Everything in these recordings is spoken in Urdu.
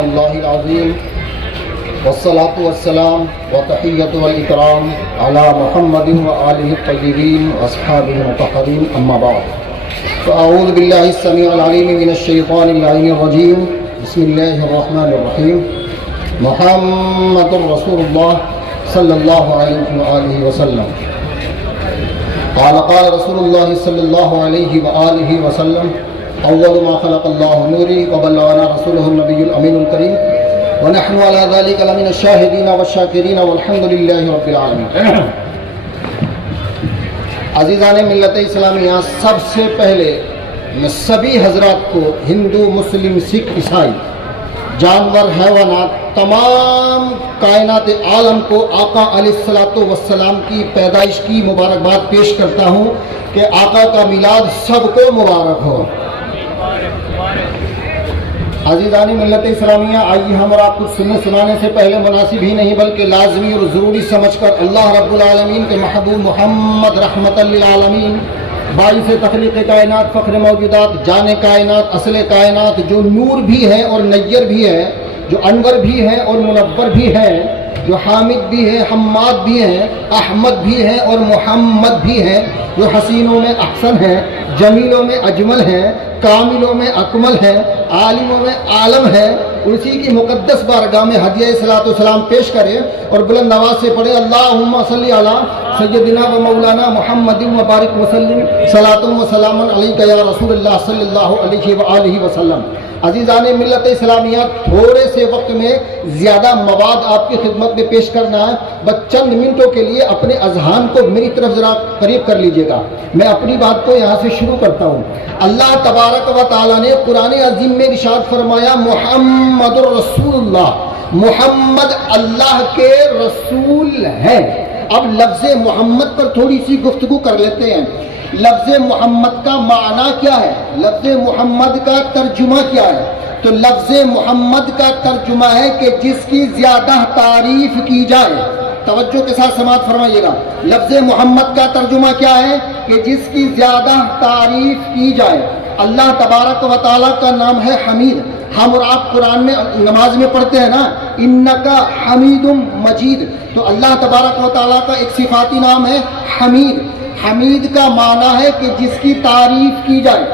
اللہ العظیم والصلاة والسلام وتحیۃ والاکرام علی محمد وآلہ الطیبین واصحابہ المطہرین اما بعد فاعوذ باللہ السمیع العلیم من الشیطان اللعین الرجیم بسم اللہ الرحمن الرحیم محمد رسول اللہ صلی اللہ علیہ وآلہ وسلم قال رسول اللہ صلی اللہ علیہ وآلہ وسلم اول ما خلق اللہ نوری وبلغنا رسولہ النبی الامین الکریم ونحن على ذلك لمن الشاہدین والشاکرین والحمد للہ رب العالمین۔ عزیزان ملت اسلامیہ، سب سے پہلے میں سبھی حضرات کو، ہندو مسلم سکھ عیسائی، جانور حیوانات، تمام کائنات عالم کو آقا علیہ الصلوۃ والسلام کی پیدائش کی مبارکباد پیش کرتا ہوں کہ آقا کا میلاد سب کو مبارک ہو۔ عزیزان ملت اسلامیہ، آئیے ہم اور آپ کچھ سنانے سے پہلے مناسب ہی نہیں بلکہ لازمی اور ضروری سمجھ کر اللہ رب العالمین کے محبوب محمد رحمت للعالمین، باعث تخلیق کائنات، فخر موجودات، جان کائنات، اصل کائنات، جو نور بھی ہے اور نیر بھی ہے، جو انور بھی ہے اور منور بھی ہے، جو حامد بھی ہے، حماد بھی ہے، احمد بھی ہے اور محمد بھی ہے، جو حسینوں میں احسن ہے، جمیلوں میں اجمل ہے، کاملوں میں اکمل ہے، عالموں میں عالم ہے، اسی کی مقدس بارگاہ میں ہدیہ صلاۃ والسلام پیش کرے اور بلند آواز سے پڑھے اللہم صلی علی سیدنا و مولانا محمد وبارک وسلم صلاۃ و سلام علیک یا رسول اللہ صلی اللہ علیہ وآلہ وسلم۔ عزیزان ملت اسلامیہ، تھوڑے سے وقت میں زیادہ مواد آپ کی خدمت میں پیش کرنا ہے، بس چند منٹوں کے لیے اپنے اذہان کو میری طرف ذرا قریب کر لیجئے گا۔ میں اپنی بات کو یہاں سے شروع کرتا ہوں۔ اللہ تبارک و تعالیٰ نے قرآن عظیم میں ارشاد فرمایا محمد رسول اللہ، محمد اللہ کے رسول ہیں۔ اب لفظ محمد پر تھوڑی سی گفتگو کر لیتے ہیں۔ لفظ محمد کا معنی کیا ہے؟ لفظ محمد کا ترجمہ کیا ہے؟ تو لفظ محمد کا ترجمہ ہے کہ جس کی زیادہ تعریف کی جائے۔ توجہ کے ساتھ سماعت فرمائیے گا۔ لفظ محمد کا ترجمہ کیا ہے؟ کہ جس کی زیادہ تعریف کی جائے۔ اللہ تبارک و تعالیٰ کا نام ہے حمید۔ ہم اور آپ قرآن میں نماز میں پڑھتے ہیں نا انکا حمید مجید، تو اللہ تبارک و تعالیٰ کا ایک صفاتی نام ہے حمید۔ حمید کا معنی ہے کہ جس کی تعریف کی جائے۔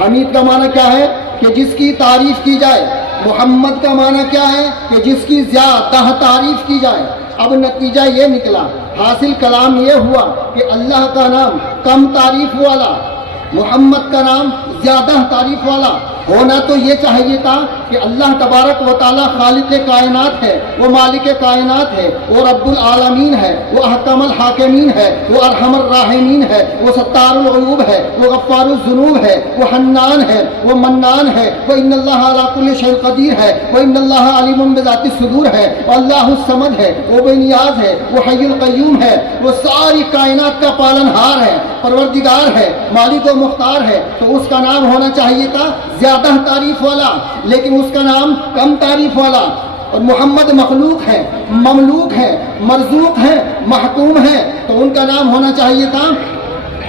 حمید کا معنی کیا ہے؟ کہ جس کی تعریف کی جائے۔ محمد کا معنی کیا ہے؟ کہ جس کی زیادہ تعریف کی جائے۔ اب نتیجہ یہ نکلا، حاصل کلام یہ ہوا کہ اللہ کا نام کم تعریف والا، محمد کا نام زیادہ تعریف والا ہونا تو یہ چاہیے تھا کہ اللہ تبارک و تعالیٰ خالق کائنات ہے، وہ مالک کائنات ہے، وہ رب العالمین ہے، وہ احکم الحاکمین ہے، وہ ارحم الراحمین ہے، وہ ستار العیوب ہے، وہ غفار الذنوب ہے، وہ حنان ہے، وہ منان ہے، وہ ان اللہ علی کل شیء قدیر ہے، وہ ان اللہ علیم بذات الصدور ہے، وہ اللہ الصمد ہے، وہ بے نیاز ہے، وہ حی القیوم ہے، وہ ساری کائنات کا پالنہار ہے، پروردگار ہے، مالک و مختار ہے۔ تو اس کا نام ہونا چاہیے تھا زیادہ تعریف والا، لیکن اس کا نام کم تعریف والا۔ اور محمد مخلوق ہے، مملوک ہے، مرزوق ہے، محکوم ہے، تو ان کا نام ہونا چاہیے تھا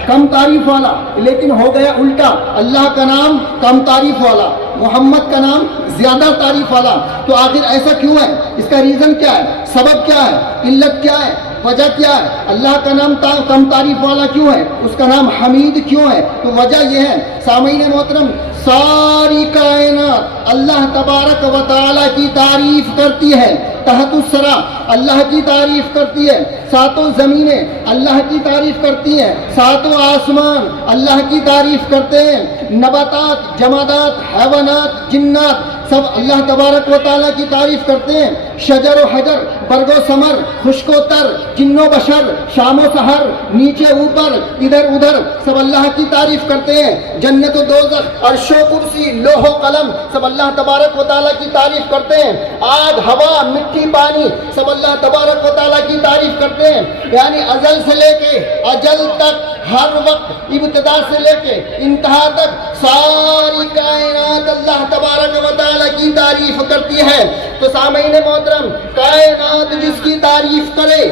کم تعریف والا، لیکن ہو گیا الٹا۔ اللہ کا نام کم تعریف والا، محمد کا نام زیادہ تعریف والا۔ تو آخر ایسا کیوں ہے؟ اس کا ریزن کیا ہے؟ سبب کیا ہے؟ علت کیا ہے؟ وجہ کیا ہے؟ اللہ کا نام کم تعریف والا کیوں ہے؟ اس کا نام حمید کیوں ہے؟ تو وجہ یہ ہے سامعین محترم، ساری کائنات اللہ تبارک و تعالیٰ کی تعریف کرتی ہے، تحت الثری اللہ کی تعریف کرتی ہے، ساتوں زمینیں اللہ کی تعریف کرتی ہیں، ساتوں آسمان اللہ کی تعریف کرتے ہیں، نباتات، جمادات، حیوانات، جنات سب اللہ تبارک و تعالیٰ کی تعریف کرتے ہیں، شجر و حجر، برگ و ثمر، خشک و تر، جن و بشر، شام و سحر، نیچے اوپر، ادھر ادھر سب اللہ کی تعریف کرتے ہیں، جنت و دوزخ، عرش و کرسی، لوح و قلم سب اللہ تبارک و تعالیٰ کی تعریف کرتے ہیں، آگ، ہوا، مٹی، پانی سب اللہ تبارک و تعالیٰ کی تعریف کرتے ہیں۔ یعنی ازل سے لے کے اجل تک، ہر وقت، ابتدا سے لے کے انتہا تک ساری کائنات اللہ تبارک و تعالیٰ کی تعریف کرتی ہے۔ تو سامعین محترم، کائنات جس کی تعریف کرے،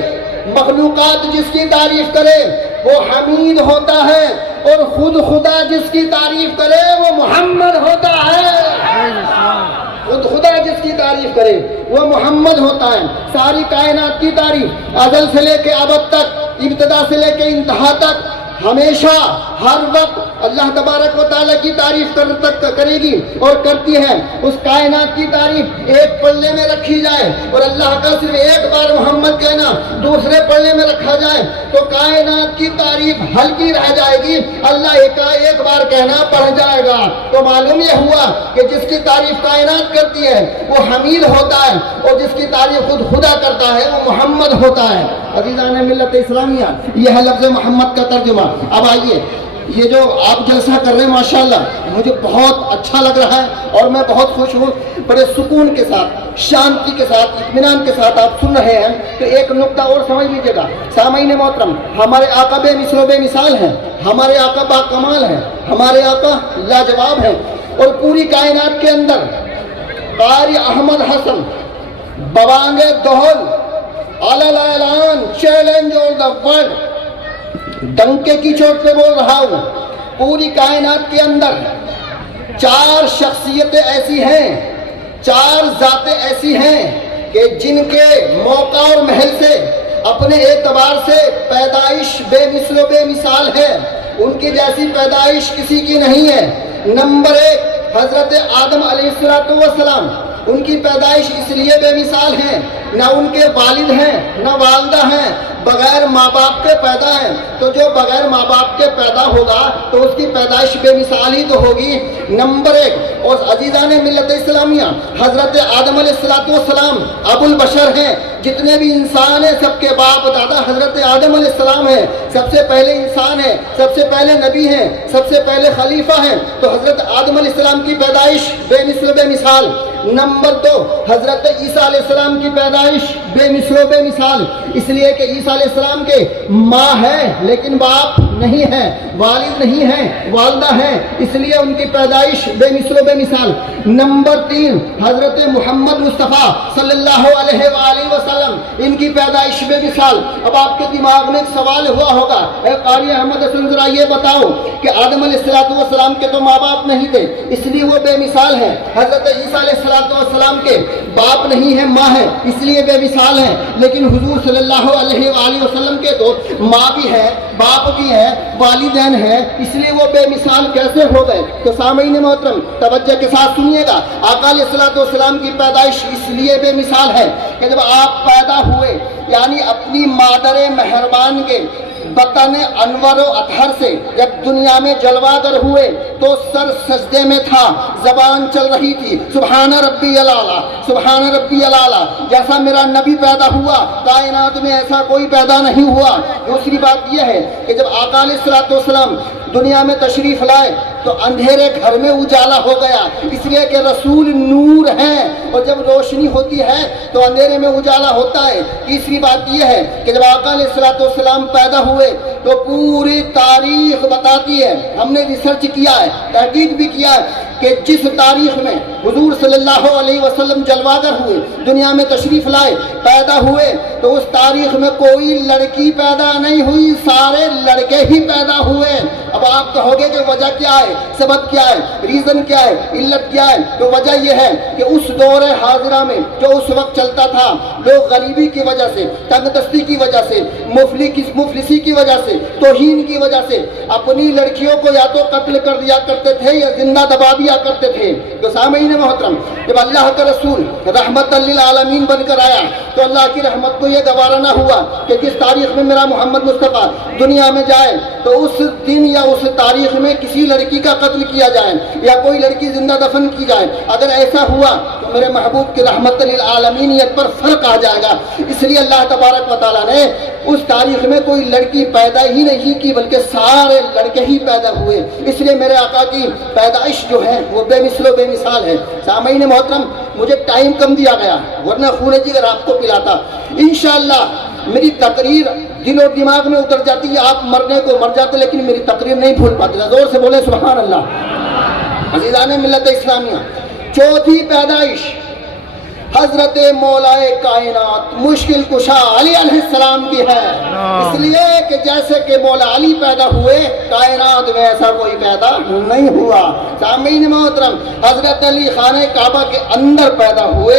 مخلوقات جس کی تعریف کرے وہ حمید ہوتا ہے، اور خود خدا جس کی تعریف کرے وہ محمد ہوتا ہے۔ خود خدا جس کی تعریف کرے وہ محمد ہوتا ہے۔ ساری کائنات کی تعریف ازل سے لے کے ابد تک، ابتدا سے لے کے انتہا تک، ہمیشہ ہر وقت اللہ تبارک و تعالیٰ کی تعریف کرے گی اور کرتی ہے۔ اس کائنات کی تعریف ایک پلے میں رکھی جائے اور اللہ کا صرف ایک بار محمد کہنا دوسرے پلے میں رکھا جائے تو کائنات کی تعریف ہلکی رہ جائے گی، اللہ ایک بار کہنا پڑ جائے گا۔ تو معلوم یہ ہوا کہ جس کی تعریف کائنات کرتی ہے وہ حمید ہوتا ہے اور جس کی تعریف خود خدا کرتا ہے وہ محمد ہوتا ہے۔ عزیزان ملت اسلامیہ، یہ ہے لفظ محمد کا ترجمہ۔ اب آئیے، یہ جو آپ جلسہ کر رہے ہیں ماشاءاللہ مجھے بہت اچھا لگ رہا ہے اور میں بہت خوش ہوں، بڑے سکون کے ساتھ، شانتی کے ساتھ، اطمینان کے ساتھ آپ سن رہے ہیں۔ تو ایک نقطہ اور سمجھ لیجیے گا سامعین محترم، ہمارے آقا بے مثل و بے مثال ہیں، ہمارے آقا با کمال ہیں، ہمارے آقا لاجواب ہیں، اور پوری کائنات کے اندر قاری احمد حسن بوانگ دہل علی اعلان چیلنج آل دا ورلڈ، ڈنکے کی چوٹ پہ بول رہا ہوں، پوری کائنات کے اندر 4 شخصیتیں ایسی ہیں، 4 ذاتیں ایسی ہیں کہ جن کے موقع اور محل سے اپنے اعتبار سے پیدائش بے مثل و بے مثال ہے، ان کی جیسی پیدائش کسی کی نہیں ہے۔ نمبر 1 حضرت آدم علیہ السلام، ان کی پیدائش اس لیے بے مثال ہے، نہ ان کے والد ہیں نہ والدہ ہیں، بغیر ماں باپ کے پیدا ہیں، تو جو بغیر ماں باپ کے پیدا ہوگا تو اس کی پیدائش بے مثال ہی تو ہوگی۔ نمبر 1 اور عزیزان ملت اسلامیہ، حضرت آدم علیہ السلام ابو البشر ہیں، جتنے بھی انسان ہیں سب کے باپ دادا حضرت آدم علیہ السلام ہیں، سب سے پہلے انسان ہیں، سب سے پہلے نبی ہیں، سب سے پہلے خلیفہ ہیں، تو حضرت آدم علیہ السلام کی پیدائش بے مثل بے مثال۔ نمبر 2 حضرت عیسیٰ علیہ السلام کی پیدائش بے مثل و بے مثال، اس لیے کہ عیسیٰ علیہ السلام کے ماں ہے لیکن باپ نہیں ہے، والد نہیں ہے، والدہ ہے، اس لیے ان کی پیدائش بے مثل و بے مثال۔ نمبر 3 حضرت محمد مصطفیٰ صلی اللہ علیہ وآلہ وسلم، ان کی پیدائش بے مثال۔ اب آپ کے دماغ میں ایک سوال ہوا ہوگا، اے قاری احمد حسن ذرا یہ بتاؤ کہ آدم علیہ السلام کے تو ماں باپ نہیں تھے اس لیے وہ بے مثال ہیں، حضرت عیسیٰ علیہ السلام کے باپ نہیں ہے ماں ہے اس لیے بے مثال ہیں، لیکن حضور صلی اللہ علیہ وآلہ وسلم کے تو ماں بھی ہے، باپ بھی ہے، والدین ہیں، اس لیے وہ بے مثال کیسے ہو گئے؟ تو سامعین محترم توجہ کے ساتھ سنیے گا، آقا علیہ السلام کی پیدائش اس لیے بے مثال ہے کہ جب آپ پیدا ہوئے یعنی اپنی مادر مہربان کے بطن انور و اطہر سے جب دنیا میں جلوہ گر ہوئے تو سر سجدے میں تھا، زبان چل رہی تھی سبحان ربی الاعلیٰ سبحان ربی الاعلیٰ۔ جیسا میرا نبی پیدا ہوا کائنات میں ایسا کوئی پیدا نہیں ہوا۔ دوسری بات یہ ہے کہ جب آقا علیہ السلام دنیا میں تشریف لائے تو اندھیرے گھر میں اجالا ہو گیا، اس لیے کہ رسول نور ہیں اور جب روشنی ہوتی ہے تو اندھیرے میں اجالا ہوتا ہے۔ تیسری بات یہ ہے کہ جب آقا علیہ السلام پیدا ہوئے تو پوری تاریخ بتاتی ہے، ہم نے ریسرچ کیا ہے، تحقیق بھی کیا ہے کہ جس تاریخ میں حضور صلی اللہ علیہ وسلم جلوہ گر ہوئے، دنیا میں تشریف لائے، پیدا ہوئے، تو اس تاریخ میں کوئی لڑکی پیدا نہیں ہوئی، سارے لڑکے ہی پیدا ہوئے۔ اب آپ کہو گے کہ وجہ کیا ہے، سبب کیا ہے، ریزن کیا ہے، علت کیا ہے؟ تو وجہ یہ ہے کہ اس دور حاضرہ میں جو اس وقت چلتا تھا، لوگ غریبی کی وجہ سے، تنگ دستی کی وجہ سے، مفلسی کی وجہ سے، توہین کی وجہ سے اپنی لڑکیوں کو یا تو قتل کر دیا کرتے تھے یا زندہ دبا دیا کرتے تھے۔ تو سامعین محترم جب اللہ کا رسول رحمت للعالمین بن کر آیا تو اللہ کی رحمت کو یہ گوارا نہ ہوا کہ جس تاریخ میں میرا محمد مصطفیٰ دنیا میں جائے تو اس دن یا اس تاریخ میں کسی لڑکی کا قتل کیا جائے یا کوئی لڑکی زندہ دفن کی جائے۔ اگر ایسا ہوا تو میرے محبوب کی رحمت للعالمینیت پر فرق آ جائے گا، اس لیے اللہ تبارک و تعالیٰ نے اس تاریخ میں کوئی لڑکی پیدا ہی نہیں کی بلکہ سارے لڑکے ہی پیدا ہوئے، اس لیے میرے آقا کی پیدائش جو ہے وہ بے مثل و بے مثال ہے۔ سامعین محترم مجھے ٹائم کم دیا گیا ورنہ خون جگر آپ کو پلاتا۔ انشاءاللہ میری تقریر دل و دماغ میں اتر جاتی ہے، آپ مرنے کو مر جاتے لیکن میری تقریر نہیں بھول پاتے۔ زور سے بولے سبحان اللہ۔ عزیزان ملت اسلامیہ، چوتھی پیدائش حضرت مولائے کائنات مشکل کشا علی علیہ السلام کی ہے، اس لیے کہ جیسے کہ مولا علی پیدا ہوئے کائنات میں ایسا کوئی پیدا نہیں ہوا۔ سامعین محترم، حضرت علی خانہ کعبہ کے اندر پیدا ہوئے،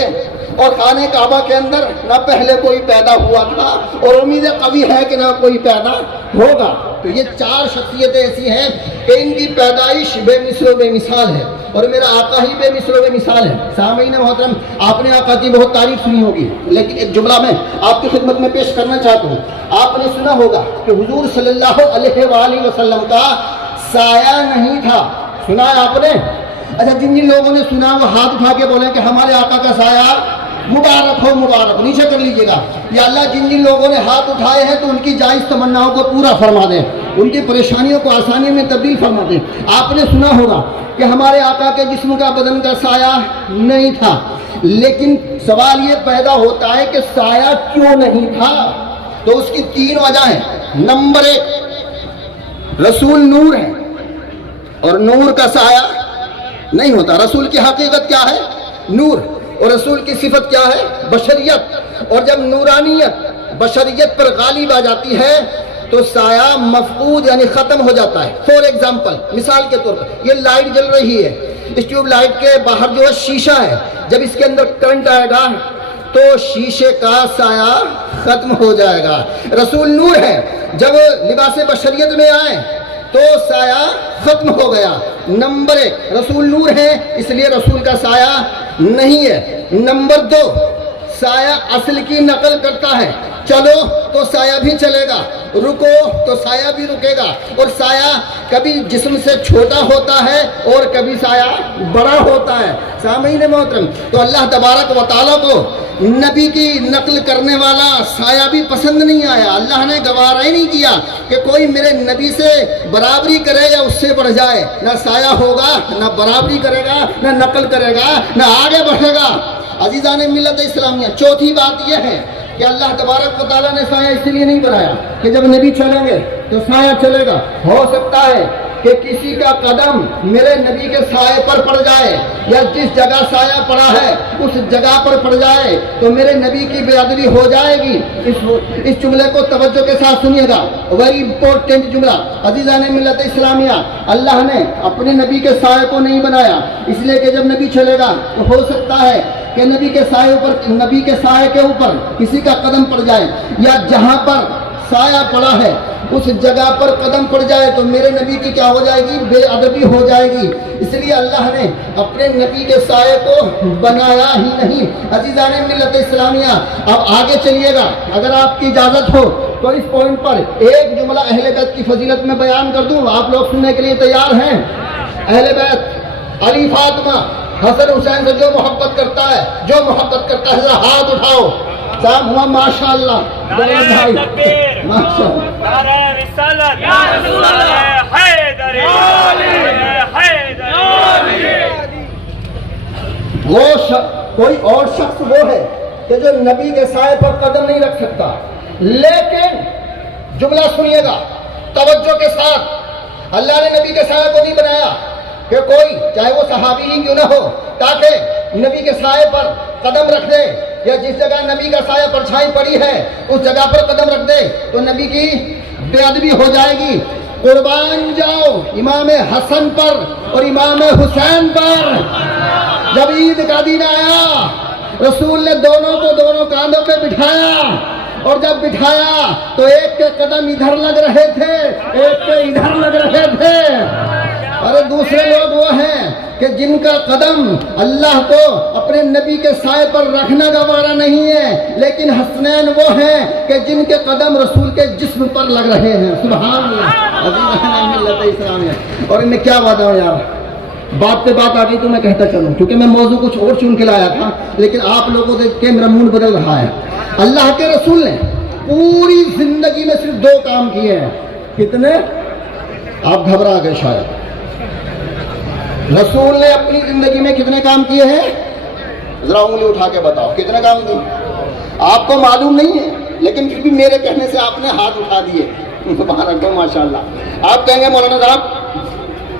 اور خانہ کعبہ کے اندر نہ پہلے کوئی پیدا ہوا تھا اور امید قوی ہے کہ نہ کوئی پیدا ہوگا۔ تو یہ چار شخصیتیں ایسی ہیں کہ ان کی پیدائش بے مثل و بے مثال ہے، اور میرا آقا ہی بے مثل و بے مثال ہے۔ سامعین محترم، آپ نے آقا کی بہت تعریف سنی ہوگی، لیکن ایک جملہ میں آپ کی خدمت میں پیش کرنا چاہتا ہوں۔ آپ نے سنا ہوگا کہ حضور صلی اللہ علیہ وآلہ وسلم کا سایہ نہیں تھا، سنا ہے آپ نے؟ اچھا، جن لوگوں نے سنا وہ ہاتھ اٹھا کے بولیں کہ ہمارے آقا کا سایہ مبارک ہو، مبارک، نیچے کر لیجئے گا۔ یا اللہ جن لوگوں نے ہاتھ اٹھائے ہیں تو ان کی جائز تمناؤں کو پورا فرما دیں، ان کی پریشانیوں کو آسانی میں تبدیل فرما دیں۔ آپ نے سنا ہوگا کہ ہمارے آقا کے جسم کا بدن کا سایہ نہیں تھا، لیکن سوال یہ پیدا ہوتا ہے کہ سایہ کیوں نہیں تھا؟ تو اس کی تین وجہ ہیں۔ نمبر ایک، رسول نور ہے اور نور کا سایہ نہیں ہوتا۔ رسول کی حقیقت کیا ہے؟ نور، اور رسول کی صفت کیا ہے؟ بشریت۔ اور جب نورانیت بشریت پر غالب آ جاتی ہے تو سایہ مفقود یعنی ختم ہو جاتا ہے۔ فور ایگزامپل، مثال کے طور پر، یہ لائٹ جل رہی ہے، اس ٹیوب لائٹ کے باہر جو ہے شیشہ ہے، جب اس کے اندر کرنٹ آئے گا تو شیشے کا سایہ ختم ہو جائے گا۔ رسول نور ہے، جب لباس بشریت میں آئے تو سایہ ختم ہو گیا۔ نمبر ایک، رسول نور ہے اس لیے رسول کا سایہ نہیں ہے۔ نمبر دو، سایہ اصل کی نقل کرتا ہے، چلو تو سایہ بھی چلے گا، رکو تو سایہ بھی رکے گا، اور سایہ کبھی جسم سے چھوٹا ہوتا ہے اور کبھی سایہ بڑا ہوتا ہے۔ سامعین محترم، تو اللہ تبارک و تعالیٰ کو نبی کی نقل کرنے والا سایہ بھی پسند نہیں آیا۔ اللہ نے گوارا ہی نہیں کیا کہ کوئی میرے نبی سے برابری کرے یا اس سے بڑھ جائے، نہ سایہ ہوگا، نہ برابری کرے گا، نہ نقل کرے گا، نہ آگے بڑھے گا۔ عزیزان ملت اسلامیہ، چوتھی بات یہ ہے کہ اللہ تبارک و تعالیٰ نے سایہ اس لیے نہیں بنایا کہ جب نبی چلیں گے تو سایہ چلے گا۔ ہو سکتا ہے کہ کسی کا قدم میرے نبی کے سائے پر پڑ جائے، یا جس جگہ سایہ پڑا ہے اس جگہ پر پڑ جائے تو میرے نبی کی بے ادبی ہو جائے گی۔ اس جملے کو توجہ کے ساتھ سنیے گا، ویری امپورٹنٹ جملہ۔ عزیزان ملت اسلامیہ، اللہ نے اپنے نبی کے سائے کو نہیں بنایا اس لیے کہ جب نبی چلے گا تو ہو سکتا ہے کہ نبی کے سائے کے اوپر کسی کا قدم پڑ جائے، یا جہاں پر سایہ پڑا ہے اس جگہ پر قدم پڑ جائے تو میرے نبی کی کیا ہو جائے گی؟ بے ادبی ہو جائے گی۔ اس لیے اللہ نے اپنے نبی کے سائے کو بنایا ہی نہیں۔ عزیزان ملت اسلامیہ، اب آگے چلیے گا، اگر آپ کی اجازت ہو تو اس پوائنٹ پر ایک جملہ اہل بیت کی فضیلت میں بیان کر دوں، آپ لوگ سننے کے لیے تیار ہیں؟ اہل بیت، علی فاطمہ حسن حسین سے جو محبت کرتا ہے، جو محبت کرتا ہے، ذرا ہاتھ اٹھاؤ۔ صاحب ہوا ماشاء اللہ، ماشاء اللہ، نعرہ رسالت، یا رسول اللہ، حیدری، وہ کوئی اور شخص وہ ہے کہ جو نبی کے سائے پر قدم نہیں رکھ سکتا، لیکن جملہ سنیے گا توجہ کے ساتھ، اللہ نے نبی کے سائے کو نہیں بنایا کہ کوئی چاہے وہ صحابی ہی کیوں نہ ہو تاکہ نبی کے سائے پر قدم رکھ دے، یا جس جگہ نبی کا سایہ پرچھائی پڑی ہے اس جگہ پر قدم رکھ دے تو نبی کی بے ادبی ہو جائے گی۔ قربان جاؤ امام حسن پر اور امام حسین پر۔ جب عید کا دن آیا رسول نے دونوں کو دونوں کاندھوں پہ بٹھایا، اور جب بٹھایا تو ایک کے قدم ادھر لگ رہے تھے، ایک کے ادھر لگ رہے تھے، اور دوسرے لوگ وہ ہیں کہ جن کا قدم اللہ کو اپنے نبی کے سائے پر رکھنا گوارا نہیں ہے، لیکن حسنین وہ ہیں کہ جن کے قدم رسول کے جسم پر لگ رہے ہیں۔ سبحان اللہ، عزیزان ملت اسلامیہ۔ اور ان میں کیا وعدہ ہو یار، بات پہ بات آ گئی تو میں کہتا چلوں، کیونکہ میں موضوع کچھ اور چن کے لایا تھا، لیکن آپ لوگوں دیکھ کے میرا موڈ بدل رہا ہے۔ اللہ کے رسول نے پوری زندگی میں صرف دو کام کیے ہیں۔ کتنے؟ آپ گھبرا گئے شاید۔ رسول نے اپنی زندگی میں کتنے کام کیے ہیں؟ ذرا انگلی اٹھا کے بتاؤ کتنے کام کیے؟ آپ کو معلوم نہیں ہے، لیکن پھر بھی میرے کہنے سے آپ نے ہاتھ اٹھا دیے۔ سبحان اللہ، ماشاء اللہ۔ آپ کہیں گے مولانا صاحب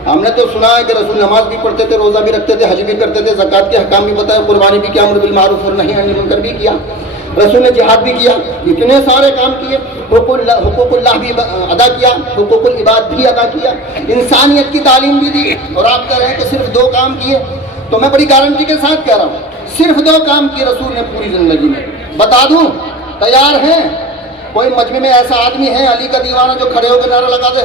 ہم نے تو سنا ہے کہ رسول نماز بھی پڑھتے تھے، روزہ بھی رکھتے تھے، حج بھی کرتے تھے، زکوٰۃ کے احکام بھی بتائے، قربانی بھی کیا، امر بالمعروف اور نہی عن المنکر بھی کیا، رسول نے جہاد بھی کیا، اتنے سارے کام کیے، حقوق اللہ بھی ادا کیا، حقوق العباد بھی ادا کیا، انسانیت کی تعلیم بھی دی، اور آپ کہہ رہے ہیں کہ صرف 2 کام کیے؟ تو میں بڑی گارنٹی کے ساتھ کہہ رہا ہوں صرف 2 کام کیے رسول نے پوری زندگی میں. بتا دوں؟ تیار ہیں؟ کوئی مجمع میں ایسا آدمی ہے علی کا دیوانہ جو کھڑے ہو کے نعرہ لگا دے؟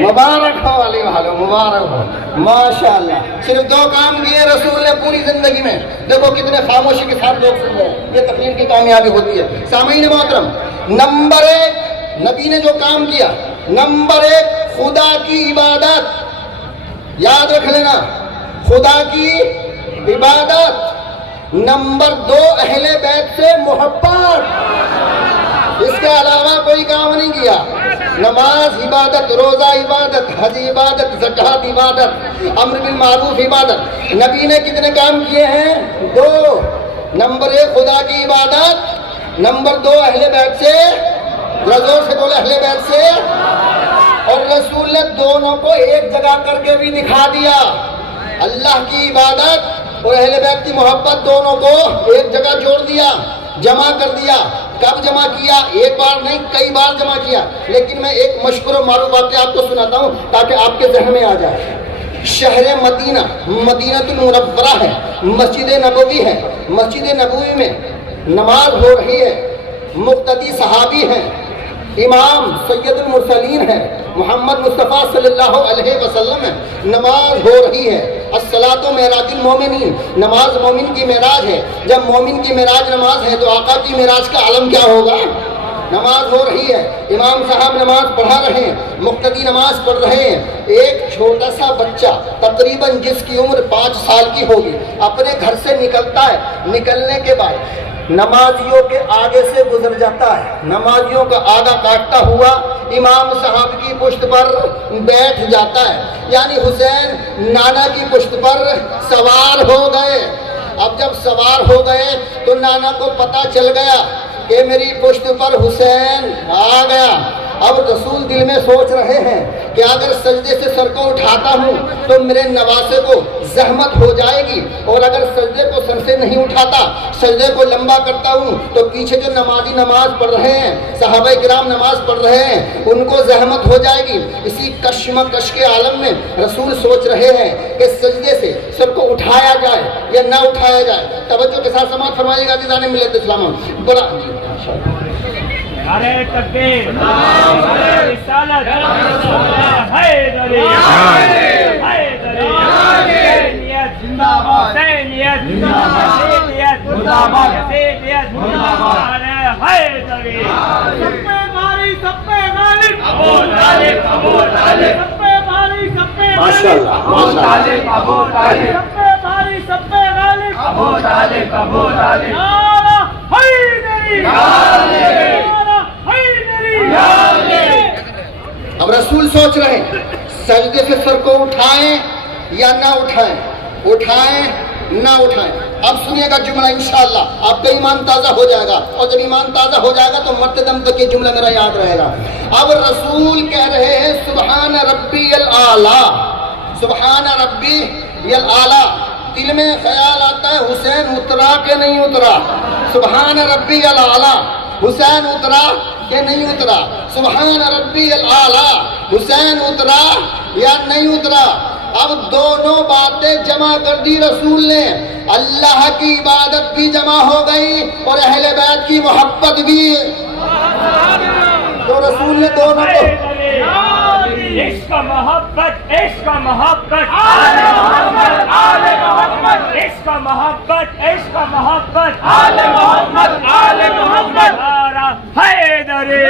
مبارک ہو علی والو، مبارک ہو، ماشاءاللہ. صرف 2 کام کیے رسول نے پوری زندگی میں. دیکھو کتنے خاموشی کے ساتھ لوگ سن رہے ہیں، یہ تقریر کی کامیابی ہوتی ہے. سامعین محترم، نمبر 1 نبی نے جو کام کیا، نمبر 1 خدا کی عبادت. یاد رکھ لینا، خدا کی عبادت. نمبر 2 اہل بیت سے محبت. اس کے علاوہ کوئی کام نہیں کیا. نماز عبادت، روزہ عبادت، حج عبادت، زکوٰۃ عبادت، امر بالمعروف عبادت. نبی نے کتنے کام کیے ہیں؟ 2. نمبر 1 خدا کی عبادت، نمبر 2 اہل بیت سے. زور سے بولے اہل بیت سے. اور رسول نے دونوں کو ایک جگہ کر کے بھی دکھا دیا. اللہ کی عبادت اور اہل بیت کی محبت دونوں کو ایک جگہ جوڑ دیا، جمع کر دیا. کب جمع کیا؟ ایک بار نہیں، کئی بار جمع کیا. لیکن میں ایک مشہور و معروف واقعہ آپ کو سناتا ہوں تاکہ آپ کے ذہن میں آ جائے. شہر مدینہ، مدینہ المنورہ ہے، مسجد نبوی ہے. مسجد نبوی میں نماز ہو رہی ہے، مقتدی صحابی ہیں، امام سید المرسلین ہے، محمد مصطفیٰ صلی اللہ علیہ وسلم ہے. نماز ہو رہی ہے. الصلاۃ معراج المومنین، نماز مومن کی معراج ہے. جب مومن کی معراج نماز ہے تو آقا کی معراج کا عالم کیا ہوگا؟ نماز ہو رہی ہے، امام صاحب نماز پڑھا رہے ہیں، مقتدی نماز پڑھ رہے ہیں. ایک چھوٹا سا بچہ تقریباً جس کی عمر 5 سال کی ہوگی اپنے گھر سے نکلتا ہے. نکلنے کے بعد نمازیوں کے آگے سے گزر جاتا ہے، نمازیوں کا آگا کاٹتا ہوا امام صاحب کی پشت پر بیٹھ جاتا ہے. یعنی حسین نانا کی پشت پر سوار ہو گئے. اب جب سوار ہو گئے تو نانا کو پتہ چل گیا کہ میری پشت پر حسین آ گیا. اب رسول دل میں سوچ رہے ہیں کہ اگر سجدے سے سر کو اٹھاتا ہوں تو میرے نواسے کو زحمت ہو جائے گی، اور اگر سجدے کو سر سے نہیں اٹھاتا، سجدے کو لمبا کرتا ہوں تو پیچھے جو نمازی نماز پڑھ رہے ہیں، صحابہ کرام نماز پڑھ رہے ہیں، ان کو زحمت ہو جائے گی. اسی کشمکش کے عالم میں رسول سوچ رہے ہیں کہ سجدے سے سر کو اٹھایا جائے یا نہ اٹھایا جائے. توجہ کے ساتھ سماعت فرمائیے گا عزیزان ملت اسلام. بڑا نعرہ تکبیر، نعرہ رسالت، حیدری، حیدری، حسینیت زندہ باد، حسینیت زندہ باد، حسینیت زندہ باد، حسینیت زندہ باد، نعرہ حیدری. سب پہ بھاری، سب پہ غالب، ابو طالب، ابو طالب، سب پہ بھاری، سب پہ غالب، ابو طالب، ابو طالب، سب پہ بھاری، سب پہ غالب، ابو طالب، ابو طالب. نعرہ حیدری، اب رسول سوچ رہے ہیں سجدے سے سر کو اٹھائیں یا نہ اٹھائیں، اٹھائیں نہ اٹھائیں. اب سنیے گا جملہ، انشاءاللہ آپ کا ایمان تازہ ہو جائے گا، اور جب ایمان تازہ ہو جائے گا تو مرتے دم تک یہ جملہ میرا یاد رہے گا. اب رسول کہہ رہے ہیں سبحان ربی الاعلی، سبحان ربی الاعلی. دل میں خیال آتا ہے حسین اترا کہ نہیں اترا؟ سبحان ربی الاعلی، حسین اترا کہ نہیں اترا؟ سبحان ربی الاعلی، حسین اترا یا نہیں اترا؟ اب دونوں باتیں جمع کر دی رسول نے. اللہ کی عبادت بھی جمع ہو گئی اور اہل بیت کی محبت بھی. تو رسول نے دونوں کو عشق محبت، عشق محبت، آل محمد، آل محمد، عشق محبت، عشق محبت، آل محمد، آل محمد، نعرہ حیدری.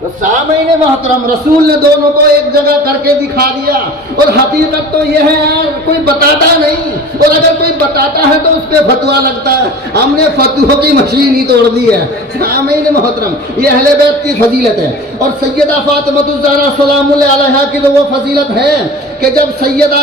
تو سامعین محترم، رسول نے دونوں کو ایک جگہ کر کے دکھا دیا. اور حقیقت تو یہ ہے یار، کوئی بتاتا نہیں، اور اگر کوئی بتاتا ہے تو اس پہ فتوا لگتا ہے. ہم نے فتووں کی مشین ہی توڑ دی ہے. سامعین محترم، یہ اہل بیت کی فضیلت ہے. اور سیدہ فاطمہ الزہرا سلام اللہ علیہا کی تو وہ فضیلت ہے کہ جب سیدہ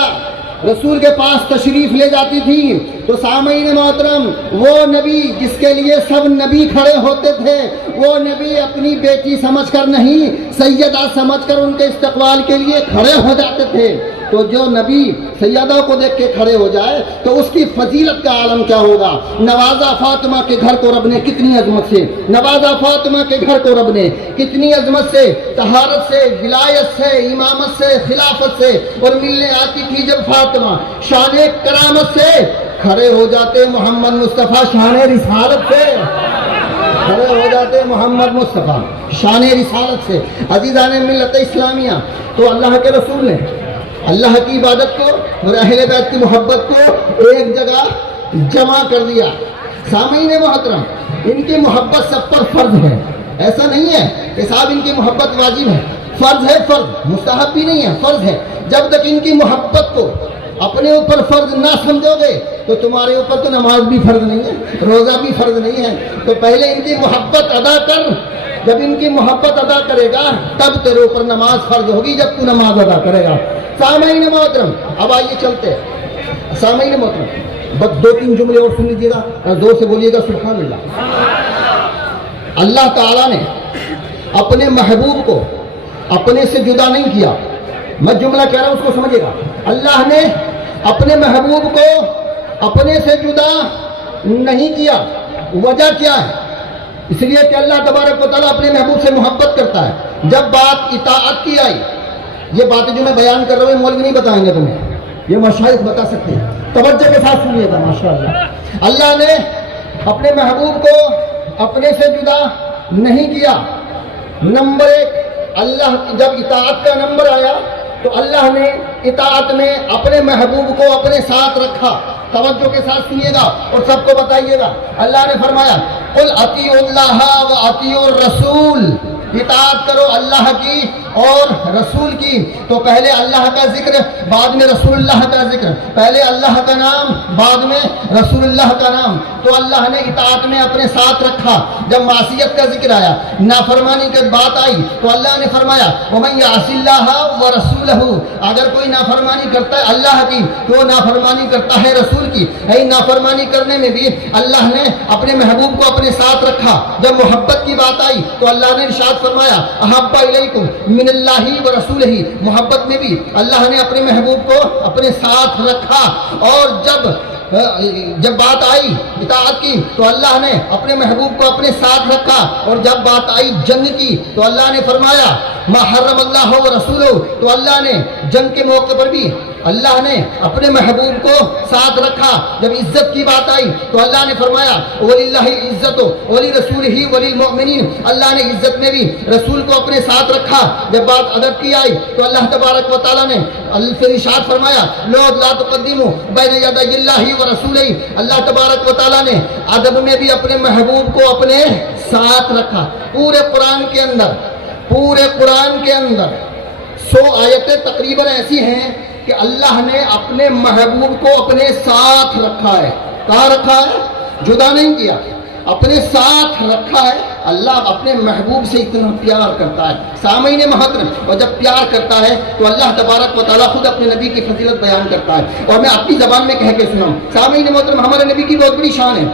رسول کے پاس تشریف لے جاتی تھی تو سامعین محترم وہ نبی جس کے لیے سب نبی کھڑے ہوتے تھے، وہ نبی اپنی بیٹی سمجھ کر نہیں، سیدہ سمجھ کر ان کے استقبال کے لیے کھڑے ہو جاتے تھے۔ تو جو نبی سیدہ کو دیکھ کے کھڑے ہو جائے تو اس کی فضیلت کا عالم کیا ہوگا۔ نوازا فاطمہ کے گھر کو رب نے کتنی عظمت سے، نوازا فاطمہ کے گھر کو رب نے کتنی عظمت سے، طہارت سے، ولایت سے، امامت سے، خلافت سے، اور ملنے آتی تھی جب فاطمہ شان کرامت سے، کھڑے ہو جاتے محمد مصطفیٰ شان رسالت سے، کھڑے ہو جاتے محمد مصطفیٰ شان رسالت سے۔ عزیزان ملت اسلامیہ، تو اللہ کے رسول نے اللہ کی عبادت کو اور اہل بیت کی محبت کو ایک جگہ جمع کر دیا۔ سامعین محترم، ان کی محبت سب پر فرض ہے، ایسا نہیں ہے کہ صاحب ان کی محبت واجب ہے، فرض ہے، فرض مستحب بھی نہیں ہے، فرض ہے۔ جب تک ان کی محبت کو اپنے اوپر فرض نہ سمجھو گے تو تمہارے اوپر تو نماز بھی فرض نہیں ہے، روزہ بھی فرض نہیں ہے۔ تو پہلے ان کی محبت ادا کر، جب ان کی محبت ادا کرے گا تب تیرے اوپر نماز فرض ہوگی، جب تو نماز ادا کرے گا۔ سامعین محترم، اب آئیے چلتے ہیں۔ سامعین محترم، بس 2-3 جملے اور سن لیجیے گا اور زور سے بولیے گا سبحان اللہ۔ اللہ تعالیٰ نے اپنے محبوب کو اپنے سے جدا نہیں کیا، میں جملہ کہہ رہا ہوں اس کو سمجھے گا۔ اللہ نے اپنے محبوب کو اپنے سے جدا نہیں کیا، وجہ کیا ہے؟ اس لیے کہ اللہ تبارک و تعالیٰ اپنے محبوب سے محبت کرتا ہے۔ جب بات اطاعت کی آئی، یہ باتیں جو میں بیان کر رہا ہوں مولوی نہیں بتائیں گے تمہیں، یہ مشائخ بتا سکتے ہیں، توجہ کے ساتھ سنیے گا ماشاءاللہ۔ اللہ نے اپنے محبوب کو اپنے سے جدا نہیں کیا۔ نمبر 1، اللہ جب اطاعت کا نمبر آیا تو اللہ نے اطاعت میں اپنے محبوب کو اپنے ساتھ رکھا۔ توجہ کے ساتھ سنیے گا اور سب کو بتائیے گا۔ اللہ نے فرمایا قل اطیعوا اللہ و اطیعوا الرسول، اطاعت کرو اللہ کی اور رسول کی۔ تو پہلے اللہ کا ذکر، بعد میں رسول اللہ کا ذکر، پہلے اللہ کا نام بعد میں رسول اللہ کا نام۔ تو اللہ نے اطاعت میں اپنے ساتھ رکھا۔ جب معصیت کا ذکر آیا، نافرمانی کی بات آئی تو اللہ نے فرمایا وَمَن يَعْصِ اللَّهَ وَرَسُولَهُ، اگر کوئی نافرمانی کرتا ہے اللہ کی تو وہ نافرمانی کرتا ہے رسول کی۔ نافرمانی کرنے میں بھی اللہ نے اپنے محبوب کو اپنے ساتھ رکھا۔ جب محبت کی بات آئی تو اللہ نے ارشاد فرمایا احب الیکم من اللہ و رسولہ، محبت میں بھی اللہ نے اپنے محبوب کو اپنے ساتھ رکھا۔ اور جب بات آئی اطاعت کی تو اللہ نے اپنے محبوب کو اپنے ساتھ رکھا۔ اور جب بات آئی جنگ کی تو اللہ نے فرمایا ما حرم اللہ و رسولہ، تو اللہ نے جنگ کے موقع پر بھی اللہ نے اپنے محبوب کو ساتھ رکھا۔ جب عزت کی بات آئی تو اللہ نے فرمایا وَلِلَّهِ الْعِزَّةُ وَلِرَسُولِهِ وَلِلْمُؤْمِنِينَ، اللہ نے عزت میں بھی رسول کو اپنے ساتھ رکھا۔ جب بات ادب کی آئی تو اللہ تبارک و تعالیٰ نے پھر ارشاد فرمایا لَا تُقَدِّمُوا بَيْنَ يَدَيِ اللَّهِ وَرَسُولِهِ، اللہ تبارک و تعالیٰ نے ادب میں بھی اپنے محبوب کو اپنے ساتھ رکھا۔ پورے قرآن کے اندر 100 آیتیں تقریباً ایسی ہیں کہ اللہ نے اپنے محبوب کو اپنے ساتھ رکھا ہے۔ کہاں رکھا ہے؟ جدا نہیں کیا، اپنے ساتھ رکھا ہے۔ اللہ اپنے محبوب سے اتنا پیار کرتا ہے سامعین محترم، اور جب پیار کرتا ہے تو اللہ تبارک و تعالیٰ خود اپنے نبی کی فضیلت بیان کرتا ہے۔ اور میں اپنی زبان میں کہہ کے سناؤں، سامعین محترم، ہمارے نبی کی بہت بڑی شان ہے۔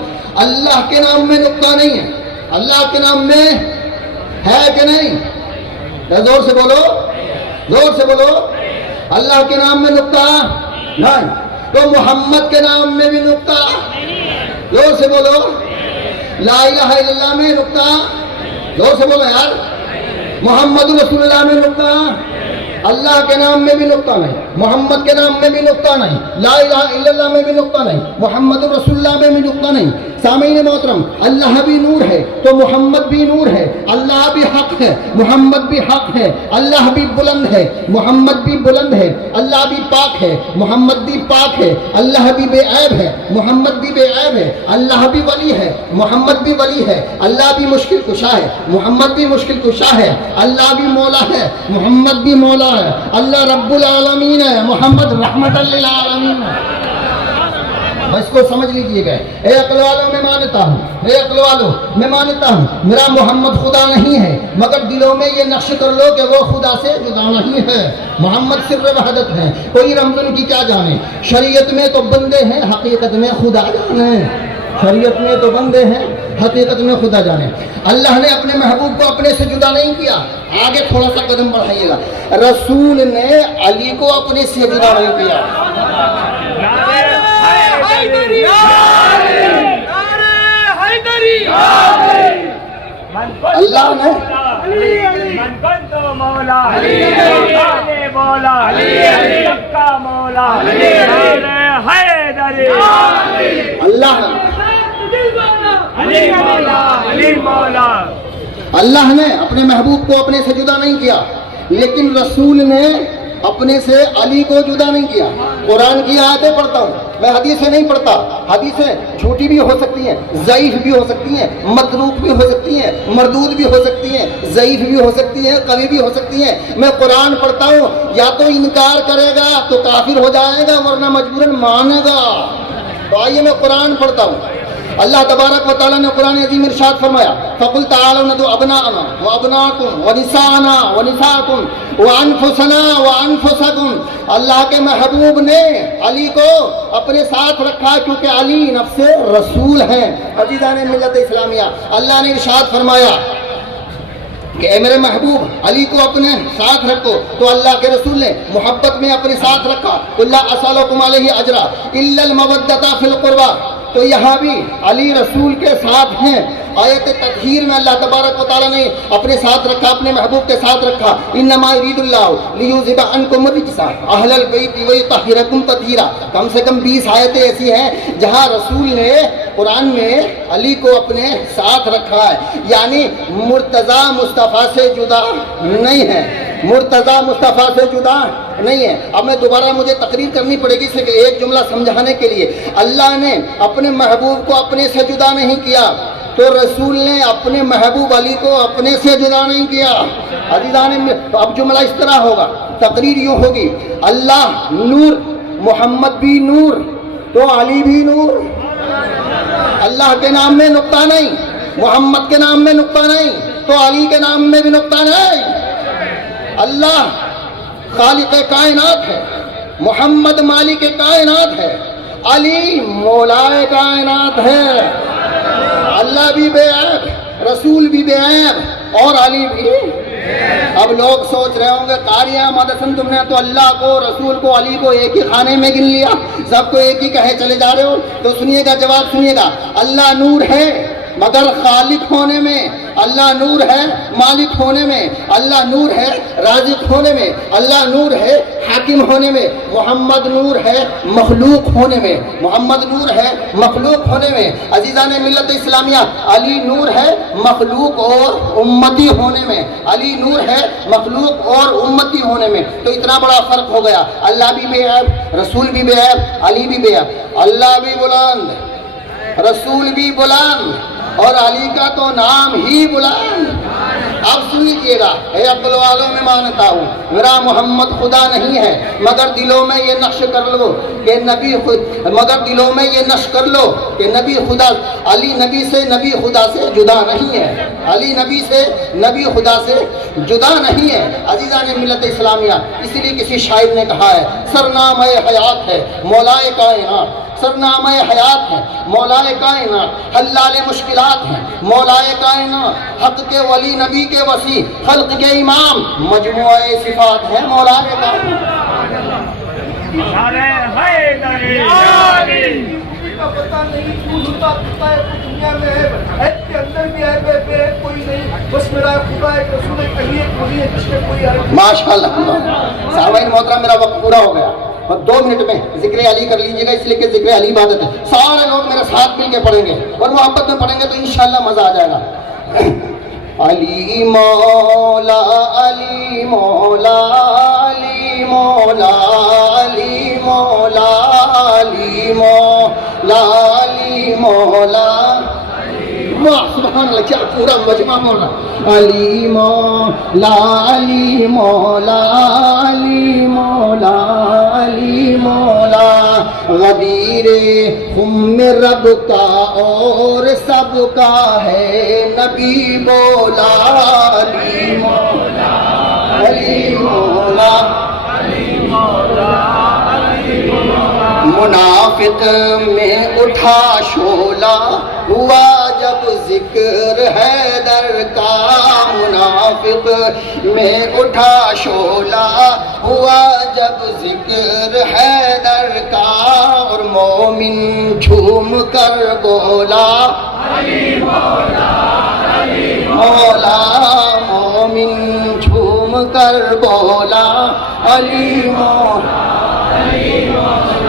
اللہ کے نام میں نقطہ نہیں ہے، اللہ کے نام میں ہے کہ نہیں؟ زور سے بولو، زور سے بولو، اللہ کے نام میں نقطہ نہیں، تو محمد کے نام میں بھی نقطہ، زور سے بولو، لا الہ الا اللہ میں نقطہ، زور سے بولو یار، محمد رسول اللہ میں نقطہ، اللہ کے نام میں بھی نقطہ نہیں، محمد کے نام میں بھی نقطہ نہیں، لا الہ الا اللہ میں بھی نقطہ نہیں، محمد رسول اللہ میں بھی نقطہ نہیں۔ سامعین محترم، اللہ بھی نور ہے تو محمد بھی نور ہے، اللہ بھی حق ہے، محمد بھی حق ہے، اللہ بھی بلند ہے، محمد بھی بلند ہے، اللہ بھی پاک ہے، محمد بھی پاک ہے، اللہ بھی بے عیب ہے، محمد بھی بے عیب ہے، اللہ بھی ولی ہے، محمد بھی ولی ہے، اللہ بھی مشکل کشا ہے، محمد بھی مشکل کشا ہے، اللہ بھی مولا ہے، محمد بھی مولا ہے، اللہ رب العالمین ہے، محمد رحمت للعالمین ہے۔ بس کو سمجھ لیجیے گا. اے عقل والوں میں مانتا ہوں, اے عقل والوں میں مانتا ہوں میرا محمد خدا نہیں ہے, مگر دلوں میں یہ نقش کر لو کہ وہ خدا سے جدا نہیں ہے. محمد سر وحدت ہے, کوئی رمضان کی کیا جانے. شریعت میں تو بندے ہیں, حقیقت میں خدا جانے. شریعت میں تو بندے ہیں, حقیقت میں خدا جانے. اللہ نے اپنے محبوب کو اپنے سے جدا نہیں کیا. آگے تھوڑا سا قدم بڑھائیے گا. رسول نے علی کو اپنے سے جدا نہیں کیا. اللہ نے اللہ نے اپنے محبوب کو اپنے سے جدا نہیں کیا, لیکن رسول نے اپنے سے علی کو جدا نہیں کیا. قرآن کی آیتیں پڑھتا ہوں میں, حدیثیں نہیں پڑھتا. حدیثیں جھوٹی بھی ہو سکتی ہیں, ضعیف بھی ہو سکتی ہیں, متروک بھی ہو سکتی ہیں, مردود بھی ہو سکتی ہیں, ضعیف بھی ہو سکتی ہیں, قوی بھی ہو سکتی ہیں. میں قرآن پڑھتا ہوں, یا تو انکار کرے گا تو کافر ہو جائے گا, ورنہ مجبوراً مانے گا. تو آئیے میں قرآن پڑھتا ہوں. اللہ تبارک و تعالیٰ نے قرآن عظیم ارشاد فرمایا, فَقُلْ تَعَالَوْا نَدْعُ أَبْنَاءَنَا وَأَبْنَاءَكُمْ وَنِسَاءَنَا وَنِسَاءَكُمْ وَأَنفُسَنَا وَأَنفُسَكُمْ. اللہ کے محبوب نے علی کو اپنے ساتھ رکھا کیونکہ علی نفس رسول ہیں. عزیزان ملت اسلامیہ, اللہ نے ارشاد فرمایا کہ اے میرے محبوب علی کو اپنے ساتھ رکھو, تو اللہ کے رسول نے محبت میں اپنے ساتھ رکھا. لا اسألکم علیہ اجرا الا المودۃ فی القربى. تو یہاں بھی علی رسول کے ساتھ ہیں. آیت تطہیر میں اللہ تبارک و تعالیٰ نے اپنے ساتھ رکھا, اپنے محبوب کے ساتھ رکھا. انما یرید اللہ لیذھب عنکم الرجس اہل البیت ویطہرکم تطہیرا. کم سے کم 20 آیتیں ایسی ہیں جہاں رسول نے قرآن میں علی کو اپنے ساتھ رکھا ہے. یعنی مرتضیٰ مصطفیٰ سے جدا نہیں ہے, مرتضیٰ مصطفیٰ سے جدا نہیں ہے. اب میں دوبارہ مجھے تقریر کرنی پڑے گی اس لیے ایک جملہ سمجھانے کے لیے. اللہ نے اپنے محبوب کو اپنے سے جدا نہیں کیا, تو رسول نے اپنے محبوب علی کو اپنے سے جدا نہیں کیا. عزیزان, اب جملہ اس طرح ہوگا, تقریر یوں ہوگی, اللہ نور, محمد بھی نور, تو علی بھی نور. اللہ کے نام میں نقطہ نہیں, محمد کے نام میں نقطہ نہیں, تو علی کے نام میں بھی نقطہ نہیں. اللہ خالق کائنات ہے, محمد مالک کائنات ہے, علی مولا کائنات ہے. اللہ بھی بے عیب, رسول بھی بے عیب, اور علی بھی. اب لوگ سوچ رہے ہوں گے قاریہ مدسن تم نے تو اللہ کو, رسول کو, علی کو ایک ہی خانے میں گن لیا, سب کو ایک ہی کہے چلے جا رہے ہو. تو سنیے گا, جواب سنیے گا. اللہ نور ہے مگر خالق ہونے میں, اللہ نور ہے مالک ہونے میں, اللہ نور ہے رازق ہونے میں, اللہ نور ہے حاکم ہونے میں. محمد نور ہے مخلوق ہونے میں, محمد نور ہے مخلوق ہونے میں. عزیزان ملت اسلامیہ, علی نور ہے مخلوق اور امتی ہونے میں, علی نور ہے مخلوق اور امتی ہونے میں. تو اتنا بڑا فرق ہو گیا. اللہ بھی بے عیب, رسول بھی بے عیب, علی بھی بے عیب. اللہ بھی بلند, رسول بھی بلند, اور علی کا تو نام ہی بلند. اب سن لیجیے گا, اے عقل والوں میں مانتا ہوں میرا محمد خدا نہیں ہے, مگر دلوں میں یہ نقش کر لو کہ نبی مگر دلوں میں یہ نقش کر لو کہ نبی خدا, علی نبی سے, نبی خدا سے جدا نہیں ہے. علی نبی سے, نبی خدا سے جدا نہیں ہے. عزیزان ملت اسلامیہ, اسی لیے کسی شاعر نے کہا ہے, سرنامہ حیات ہے مولائے کائنات, سرنامہ حیات ہے مولائے کائنات, حلال مشکلات ہیں مولائے کائنات, حق کے ولی نبی کے وسیع, خلق کے امام, مجموعہ صفات ہے مولائے کائنات. کا پتہ نہیں, پوچھتا پتا ہے تو دنیا میں ہے, عید کے اندر بھی ہے, بے کوئی نہیں, بس میرا خدا ایک رسول ایک علی ایک ولی ہے, جس میں کوئی ہے. ماشاءاللہ. صحابہ محترم, میرا وقت پورا ہو گیا, 2 منٹ میں ذکر علی کر لیجیے گا, اس لیے کہ ذکر علی عبادت ہے. سارے لوگ میرے ساتھ مل کے پڑھیں گے اور محبت میں پڑھیں گے تو انشاءاللہ مزہ آ جائے گا. علی مولا, علی مولا, علی مولا, علی مولا, علی مولا, علی مولا. سبحان اللہ, کیا پورا مجمع مولا. علی مولا, علی مولا, علی مولا, علی مولا, غدیر میں رب کا اور سب کا ہے نبی مولا علی مولا علی مولا منافق میں اٹھا شعلہ ہوا جب ذکر حیدر کا منافق میں اٹھا شعلہ ہوا جب ذکر حیدر کا اور مومن جھوم کر بولا مولا مومن جھوم کر بولا علی مولا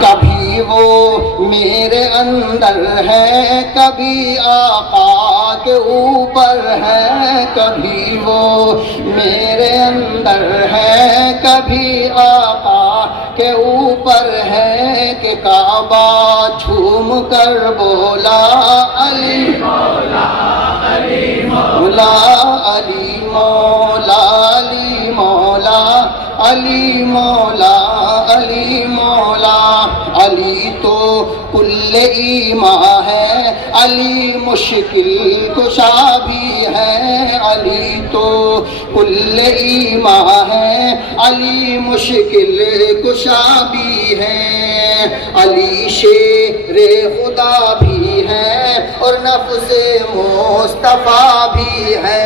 کبھی وہ میرے اندر ہے کبھی آقا کے اوپر ہے کبھی وہ میرے اندر ہے کبھی آقا کے اوپر ہے کہ کعبہ جھوم کر بولا علی مولا علی مولا علی مولا علی مولا علی مولا علی مولا علی تو کل ایمان ہے علی مشکل کشا بھی ہے علی تو کل ایمان ہے علی مشکل کشا بھی ہے علی شیر خدا بھی ہے اور نفس مصطفیٰ بھی ہے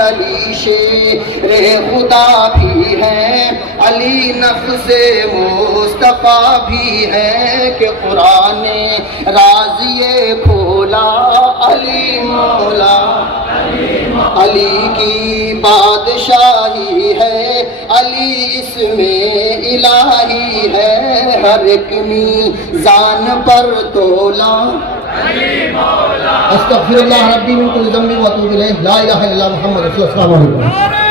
علی شیر خدا بھی ہے علی نفس مصطفیٰ بھی ہے کہ قرآن راضی کھولا علی مولا علی کی بادشاہی ہے علی اس میں الہی ہے ہر ایک میزان پر تولا استغفر اللہ ربی من کل ذنب واتوب الیہ لا الہ الا اللہ محمد رسول اللہ صلی اللہ علیہ وسلم